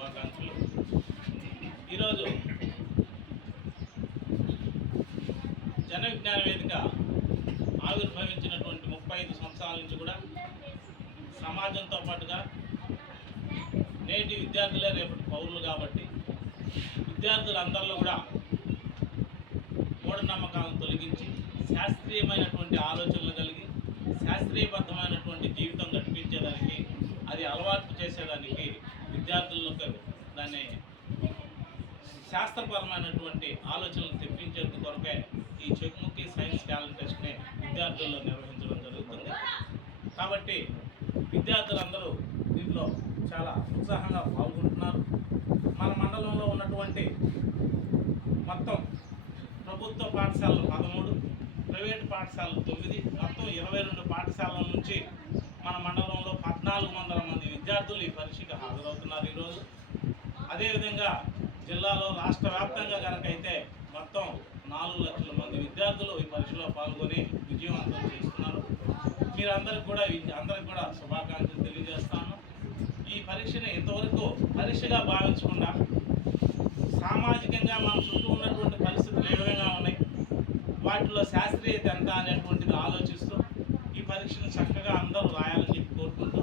శుభాకాంక్షలు. ఈరోజు జన విజ్ఞాన వేదిక ఆవిర్భవించినటువంటి 35 సంవత్సరాల నుంచి కూడా సమాజంతో పాటుగా నేటి విద్యార్థులే రేపటి పౌరులు కాబట్టి విద్యార్థులందరిలో కూడా మూఢనమ్మకాలను తొలగించి శాస్త్రీయమైనటువంటి ఆలోచనలు కలిగి శాస్త్రీయబద్ధమైనటువంటి జీవితం గడిపించేదానికి, అది అలవాటు చేసేదానికి విద్యార్థులకు దాన్ని శాస్త్రపరమైనటువంటి ఆలోచనలు తెప్పించేందుకు కొరకే ఈ చెక్ముఖి సైన్స్ టాలెంట్ టెస్ట్ని విద్యార్థుల్లో నిర్వహించడం జరుగుతుంది. కాబట్టి విద్యార్థులందరూ దీంట్లో చాలా ఉత్సాహంగా పాల్గొంటున్నారు. మన మండలంలో ఉన్నటువంటి మొత్తం ప్రభుత్వ పాఠశాలలు 13, ప్రైవేటు పాఠశాలలు 9, మొత్తం 22 పాఠశాలల నుంచి మన మండలంలో 1400 మంది విద్యార్థులు ఈ పరీక్షకు హాజరవుతున్నారు ఈరోజు. అదేవిధంగా జిల్లాలో రాష్ట్ర వ్యాప్తంగా కనుకైతే మొత్తం 4 లక్షల మంది విద్యార్థులు ఈ పరీక్షలో పాల్గొని విజయవంతం చేస్తున్నారు. అందరికి కూడా శుభాకాంక్షలు తెలియజేస్తాను. ఈ పరీక్షని ఇంతవరకు పరీక్షగా భావించకుండా సామాజికంగా మన చుట్టూ ఉన్నటువంటి పరిస్థితులు ఏ విధంగా ఉన్నాయి, వాటిలో శాస్త్రీయత ఎంత అనేటువంటిది ఆలోచిస్తూ ఈ పరీక్షను చక్కగా అందరూ రాయాలని చెప్పి కోరుకుంటూ